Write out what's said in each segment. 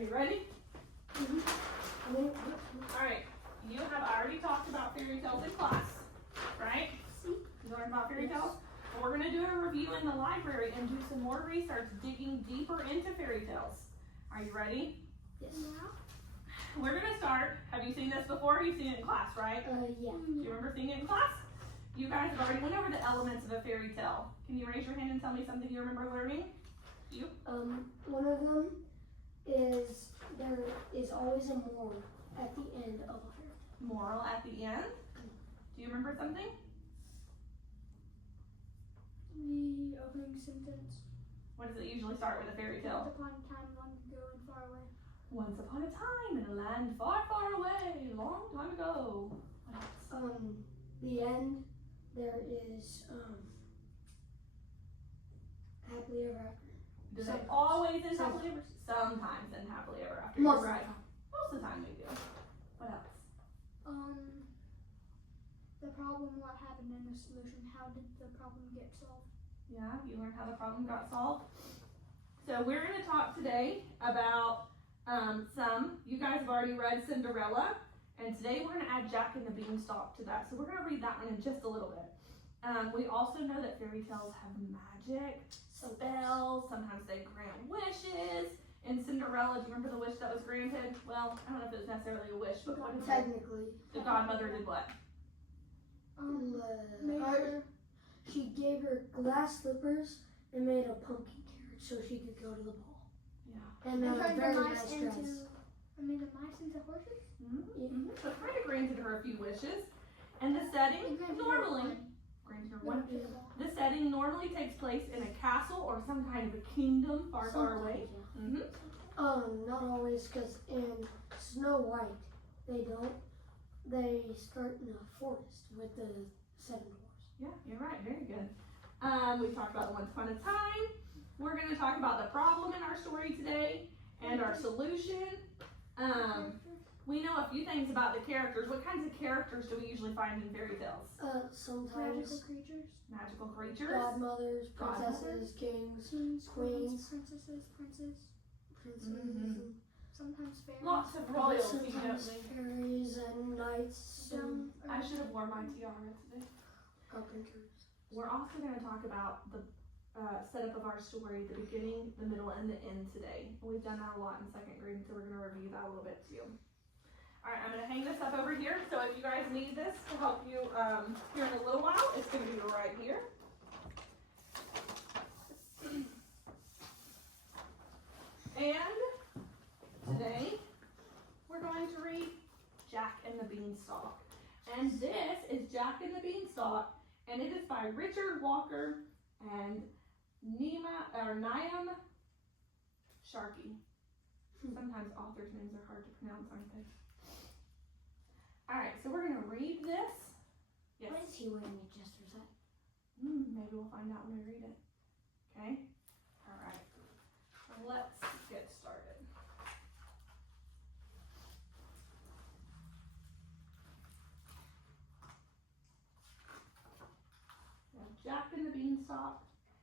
you ready? Mm-hmm. All right. You have already talked about fairy tales in class, right? You learned about fairy tales? Well, we're going to do a review in the library and do some more research digging deeper into fairy tales. Are you ready? Yes. We're going to start. Have you seen this before? You've seen it in class, right? Yeah. Do you remember seeing it in class? You guys have already went over the elements of a fairy tale. Can you raise your hand and tell me something you remember learning? You? One of them is there is always a moral at the end of a fairy tale. Moral at the end? Do you remember something? The opening sentence. What does it usually start with a fairy tale? Once upon a time, long ago and far away. Once upon a time in a land far, far away, long time ago. What else? The end, there is happily ever after. Do they Sometimes. always end happily ever? Sometimes end happily ever after. Most You're of the right. time. Most of the time they do. What else? The problem, what happened, and the solution. How did the problem get solved? Yeah, you learned how the problem got solved. So we're going to talk today about you guys have already read Cinderella, and today we're going to add Jack and the Beanstalk to that. So we're going to read that one in just a little bit. We also know that fairy tales have magic, spells, sometimes they grant wishes. In Cinderella, do you remember the wish that was granted? Well, I don't know if it was necessarily a wish, but what did Technically. the godmother did what? Made her. She gave her glass slippers and made a pumpkin carriage so she could go to the ball. Yeah. And And a turned very the nice mice dress. made the mice into horses. Mm-hmm. So kind of granted her a few wishes. And the setting And granted her normally one. granted her one. Yeah. The setting normally takes place in a castle or some kind of a kingdom far, far away. Sometimes, yeah. Mm-hmm. Not always, because in Snow White, they don't. They start in a forest with the 7 dwarfs. Yeah, you're right. Very good. We talked about Once Upon a Time. We're going to talk about the problem in our story today and our solution. We know a few things about the characters. What kinds of characters do we usually find in fairy tales? Magical Sometimes creatures. Magical creatures. godmothers, princesses, Godmothers. kings, Kings, Queens. princesses, princes. princes, Mhm. Sometimes fairies. Lots of royalty, sometimes don't we? fairies and knights and I should have worn my tiara today. carpenters. We're also going to talk about the setup of our story, the beginning, the middle, and the end today. We've done that a lot in second grade, so we're going to review that a little bit too. All right, I'm going to hang this up over here, so if you guys need this to help you here in a little while, it's going to be right here. And today, we're going to read Jack and the Beanstalk. And this is Jack and the Beanstalk, and it is by Richard Walker and Niamh Sharkey. Sometimes authors' names are hard to pronounce, aren't they? Alright, so we're going to read this. Yes. What is he wearing a jester's hat? Maybe we'll find out when we read it. Okay? Alright. Let's get started. We have Jack and the Beanstalk,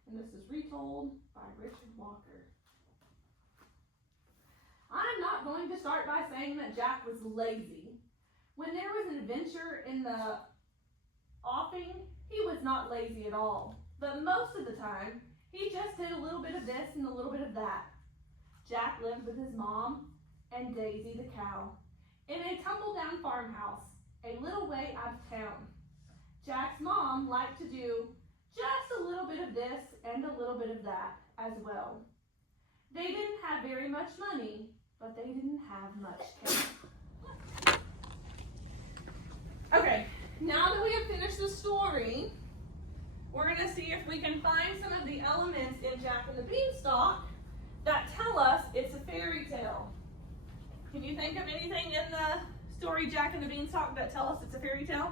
and this is retold by Richard Walker. I'm not going to start by saying that Jack was lazy. When there was an adventure in the offing, he was not lazy at all. But most of the time, he just did a little bit of this and a little bit of that. Jack lived with his mom and Daisy the cow in a tumble-down farmhouse a little way out of town. Jack's mom liked to do just a little bit of this and a little bit of that as well. They didn't have very much money, but they didn't have much care. Okay, now that we have finished the story, we're going to see if we can find some of the elements in Jack and the Beanstalk that tell us it's a fairy tale. Can you think of anything in the story Jack and the Beanstalk that tell us it's a fairy tale?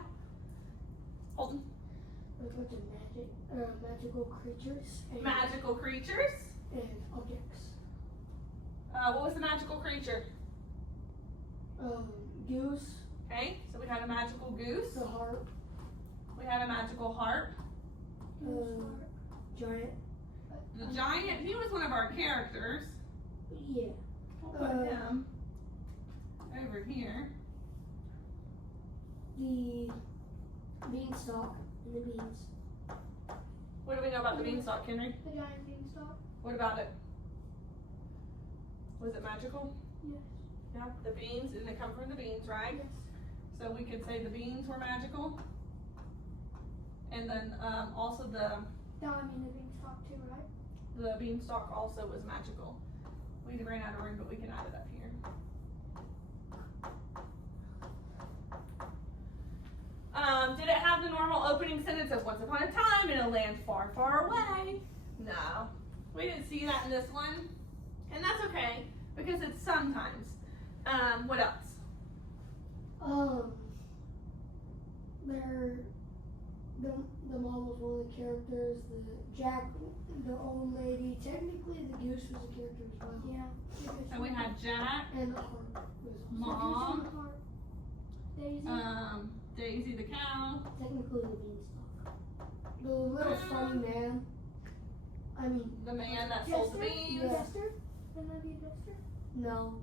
Holden. There's a bunch of magical creatures. And, Magical creatures. and objects. What was the magical creature? Goose. Okay, so we had a magical goose. The harp. We had a magical harp. Giant. The giant, he was one of our characters. Yeah. We'll put him over here. The beanstalk and the beans. What do we know about the beanstalk, Henry? The giant beanstalk. What about it? Was it magical? Yes. Yeah, the beans, and they come from the beans, right? Yes. So we could say the beans were magical. And then also the beanstalk too, right? beanstalk also was magical. We ran out of room, but we can add it up here. Did it have the normal opening sentence of once upon a time in a land far, far away? No. We didn't see that in this one. And that's okay, because it's sometimes. What else? They're the mom was one of the characters. The Jack, the old lady. Technically, the goose was a character as well. Yeah. So we had Jack, And the heart was Mom, Daisy. Daisy the cow. technically the beanstalk. The little funny man. I mean, The man that sold the Jester? beans. Yeah. Jester? Wouldn't that be Jester? no,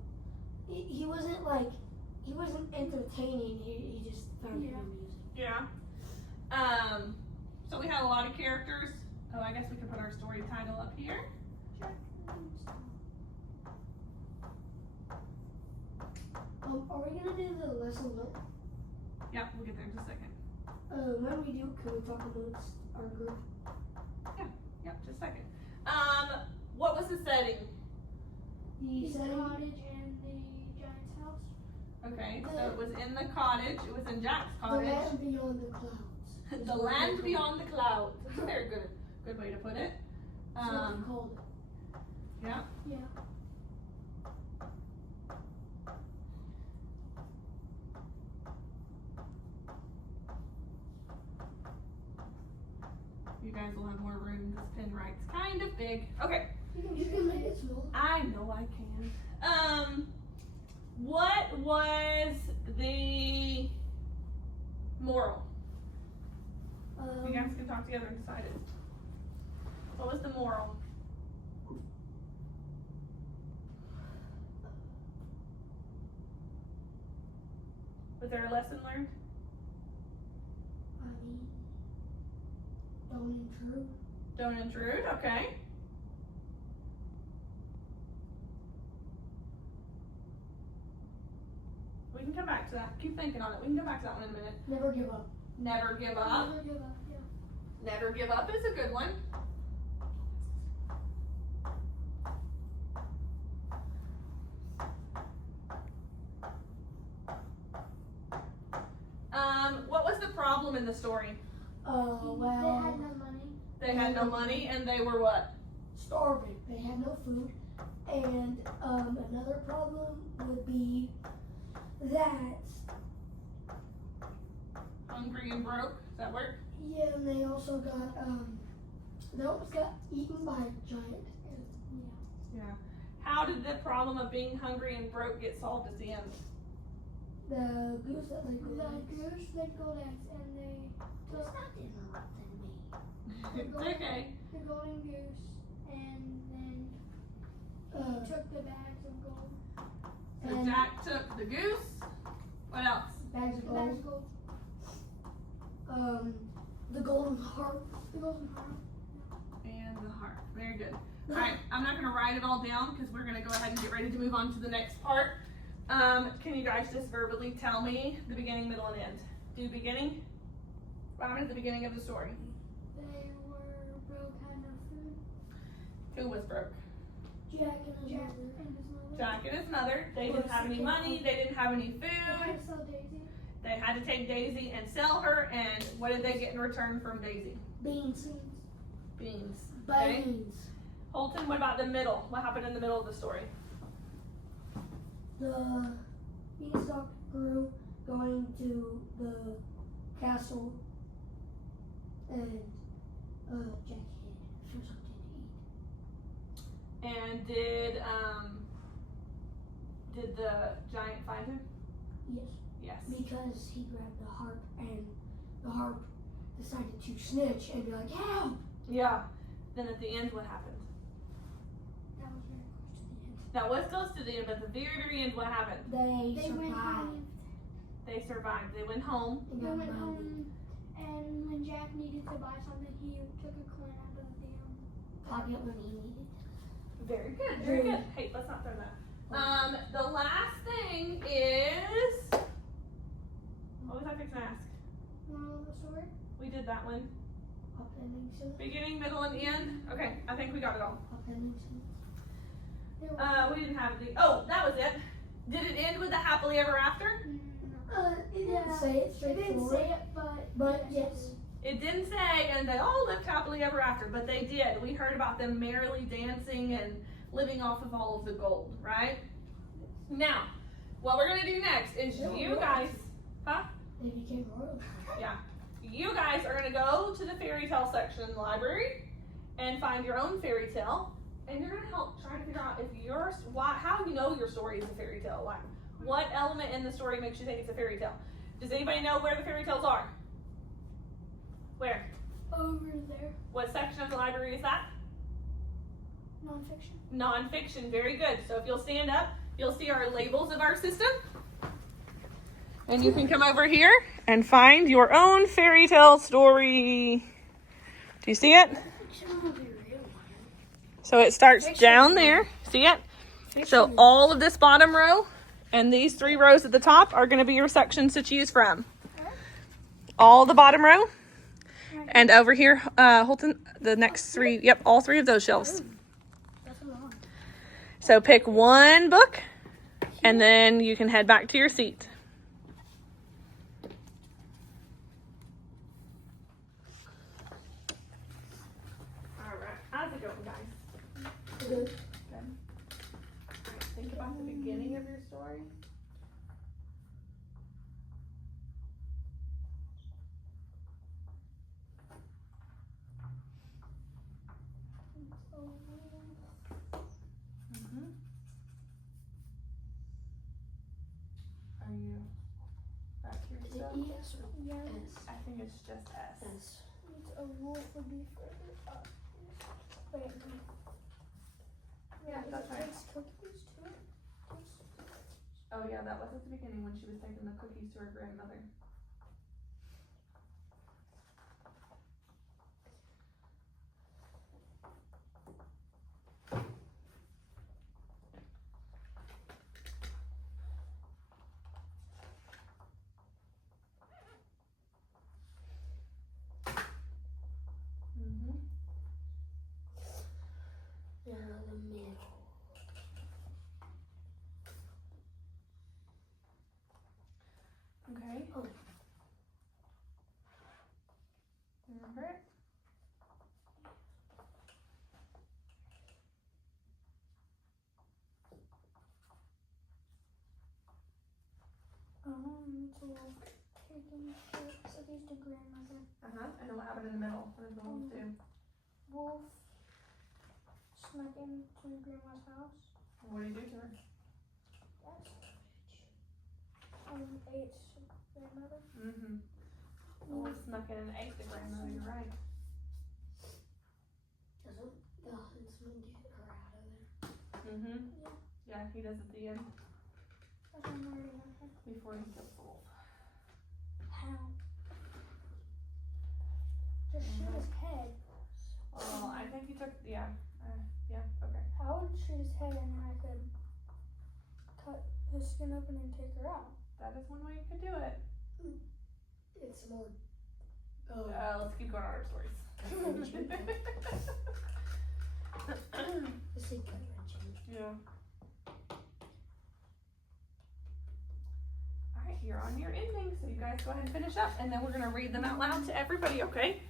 he wasn't like he wasn't entertaining. He just found it Yeah. amusing. Yeah. So we had a lot of characters. Oh, I guess we could put our story title up here. Jack the Beanstalk. Are we gonna do the lesson learned? Yep, we'll get there in just a second. When we do, can we talk amongst our group? Yep, just a second. What was the setting? The The setting. cottage and the giant's house. Okay, so it was in the cottage. It was in Jack's The cottage. land beyond the clouds. The land beyond the clouds. That's a very good way to put it. That's what they called it. Yeah. Yeah. You guys will have more room. This pen writes kind of big. Okay. You can make it small. I know I can. What was the moral? You guys can talk together and decide it. What was the moral? Was there a lesson learned? I mean, don't intrude. Don't intrude, okay. We can come back to that. Keep thinking on it. We can come back to that one in a minute. Never give up. Never give up. Never give up. Yeah. Never give up is a good one. What was the problem in the story? They had Well, no money. They had no money and they were what? starving. They had no food. And another problem would be that, Hungry and broke. Does that work? yeah, and they also got, they almost got eaten by a giant. Yeah. How did the problem of being hungry and broke get solved at the end? The goose that they The goose, they gold eggs, and they took Stop interrupting me. It's okay. the golden goose, and then Uh, took the bags of gold. So And- Jack took the goose. What else? bags of The bags gold. of gold. The golden harp. The golden harp. And the heart. Very good. All right, I'm not going to write it all down because we're going to go ahead and get ready to move on to the next part. Can you guys just verbally tell me the beginning, middle, and end? Do beginning. What happened at the beginning of the story? They were broke, had no food. Who was broke? Jack and his Jack mother. and his mother. Jack and his mother. They didn't have any money. They didn't have any They food. had to sell Daisy. They had to take Daisy and sell her. And what did they get in return from Daisy? Beans. Beans. Okay. Beans. Holton, what about the middle? What happened in the middle of the story? The beanstalk grew going to the castle, and Jack hid for something to eat. And did the giant find him? Yes, Yes. because he grabbed the harp, and the harp decided to snitch and be like, help! Yeah. Then at the end, what happened? That was very close to the end. That was close to the end, but the very, very end, what happened? They They went survived. home. They survived. They went home. And They got went money. home, and when Jack needed to buy something, he took a coin out of the Pocket when he needed. Very good, very good. Hey, let's not throw that. The last thing is, what was I fixing to ask? moral of the story. We did that one. Papa Beginning, middle, and end. Okay, I think we got it all. Nixon. We didn't have the, oh, that was it. Did it end with a happily ever after? It didn't Yeah. say it They straight didn't forward. say it, But yes. It didn't say, and they all lived happily ever after, but they did. We heard about them merrily dancing and living off of all of the gold, right? Now, what we're gonna do next is you guys, They became royal. you guys are gonna go to the fairy tale section in the library and find your own fairy tale, and you're gonna help try to figure out if yours, how you know your story is a fairy tale. Like, what element in the story makes you think it's a fairy tale? Does anybody know where the fairy tales are? Where? Over there. What section of the library is that? Nonfiction. Nonfiction, very good. So if you'll stand up, you'll see our labels of our system. And you can come over here and find your own fairy tale story. Do you see it? So it starts down there. See it? So all of this bottom row and these 3 rows at the top are going to be your sections to choose from. All the bottom row. And over here, Holton, the next 3, yep, all 3 of those shelves. That's a lot. So pick one book, and then you can head back to your seat. All right, how's it going, guys? Good. Good. All right, think about the beginning of your story. Are you back to your Is it stuff? ES or Yeah. S? I think it's just S. S. It's a wolf would be further up. Wait. Yeah, that's right. Takes cookies too. Oh yeah, that was at the beginning when she was taking the cookies to her grandmother. Now the middle. Okay. Oh. Remember it? It's a wolf taking cookies to grandmother. And then what happened in the middle? What did the wolf do? Wolf snuck into grandma's house. What did he do to her? Ate grandmother. Mm-hmm. The wolf snuck in and ate the grandmother, you're right. Doesn't the huntsman get her out of there? Mm-hmm. Yeah. Yeah, he does at the end That's what I'm already on. before he kills the wolf. How? Just shoot his head. Well, I think he took, yeah, okay. How would shoot his head and then I could cut his skin open and take her out? That is one way you could do it. It's more. Let's keep going on our stories. The secret wrenching. Yeah. Alright, you're on your ending, so you guys go ahead and finish up, and then we're going to read them out loud to everybody, okay?